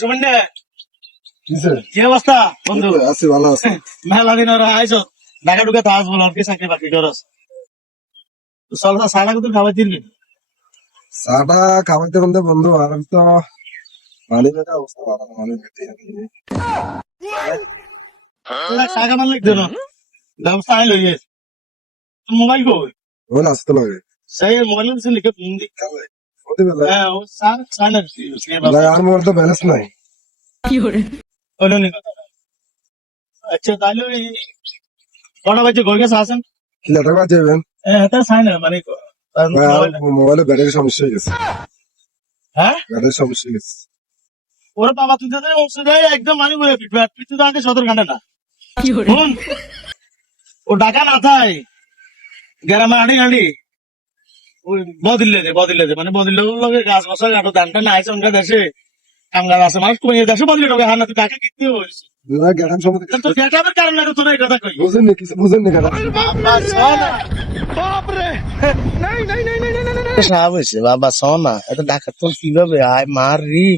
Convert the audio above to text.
শুভেন্দু কি অবস্থা বন্ধু? আছি ভালো আছি। মেলা দিন ওরা আইসো ঢাকা ঢুকে তো আস বলো আর কি চাকরি বাকরি করস চল না সারা কিন্তু খাবার দিবি চাটা খাওয়াইতে বলতে বন্ধু আর তো পানি পেটে অবস্থা ভালো না, পানি পেতে শাখা মান লিখতে না ব্যবস্থা আই লইয়ে মোবাইল কো ওই আসতে লাগে সেই মোবাইল से লিখে ফোন দি হতে পারে। হ্যাঁ ও সার সাইন আর মোর তো ব্যালেন্স নাই। হলো নি আচ্ছা তাহলে ওই কটা বাজে ঘর গেছে আসেন কি লেটার কাজ যাবেন? হ্যাঁ তা সাইন মানে মোবাইলে ব্যাটারি সমস্যা হয়ে গেছে, হ্যাঁ ব্যাটারি সমস্যা হয়ে গেছে। ওরে বাবা তুই তো একদম মানে বলে পিটু তো আগে 17 ঘন্টা না শুন ও ঢাকা না থাই গ্রামে আড়ি আড়ি ওই বদিলে দে মানে বদিলে লগে গাছ বসা গাটো ধানটা না আইছে অনকা দেশে কামগার আছে মানুষ কমে দেশে বদিলে ঢোকে হানা তুই ঢাকা কিতে হইছে দুরা গ্যারাম সম্বন্ধে তো গেটাবের কারণে তো তোর এই কথা কই বুঝেন না, কিছু বুঝেন না গ্যারাম। বাবা সোনা বাপ রে নাই সাহেব হইছে বাবা সোনা এত ঢাকা তোর কিভাবে আয় মারি